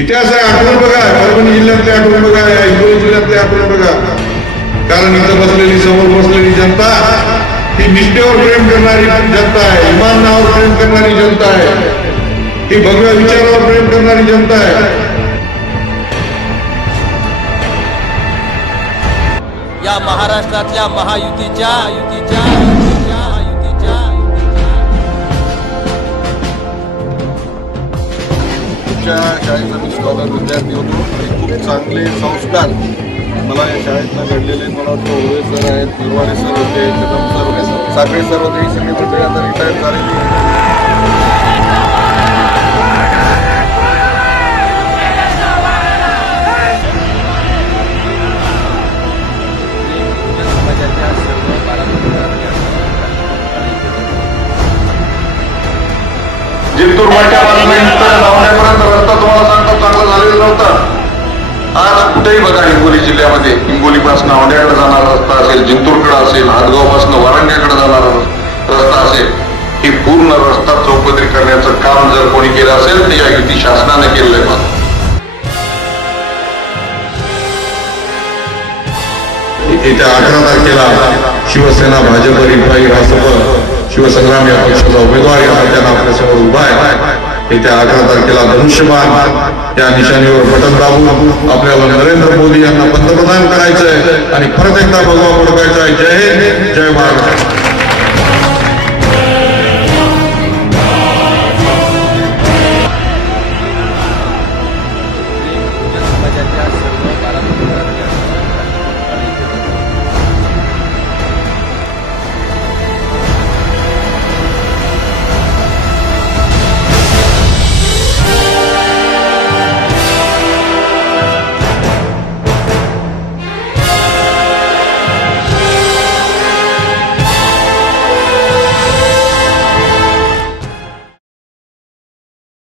इतिहास आहे, आठवण बघा. परभणी जिल्ह्यातले आठवण बघा, हिंगोली जिल्ह्यातले आठवण बघा. कारण इथं बसलेली, समोर बसलेली जनता ही निष्ठेवर प्रेम करणारी जनता आहे, इमानावर प्रेम करणारी जनता आहे, ही भगव्या विचारावर प्रेम करणारी जनता आहे. या महाराष्ट्रातल्या महायुतीच्या शाळेचा मी स्कॉलर विद्यार्थी होतो आणि खूप चांगले संस्कार मला या शाळेतनं घडलेले. मला वाटतं ओळे सर आहेत, नरवाडे सर होते, कदम सर होते, साखळे सर होते. ही सगळी मंडळी आता रिटायर झालेली. जिंतूर मोठ्या लावण्यापर्यंत रस्ता तुम्हाला सांगतो चांगला झालेला नव्हता. आज कुठेही बघा हिंगोली जिल्ह्यामध्ये हिंगोलीपासून औंढ्याकडे जाणारा रस्ता असेल, जिंतूरकडे असेल, हातगावपासून वारंग्याकडे जाणारा रस्ता असेल, ही पूर्ण रस्ता चौपदरी करण्याचं काम जर कोणी केलं असेल तर या युती शासनाने केलेलं आहे. येत्या 11 तारखेला शिवसेना, भाजप, रिपाई, रासप, शिवसंग्राम या पक्षाचा उमेदवार या त्यांना आपल्यासमोर उभा आहे. येत्या 11 तारखेला धनुष्यबाण या निशाणीवर बटन दाबून आपल्याला नरेंद्र मोदी यांना पंतप्रधान करायचं आहे आणि परत एकदा भगवा फडकायचा आहे. जय हिंद, जय महाराष्ट्र.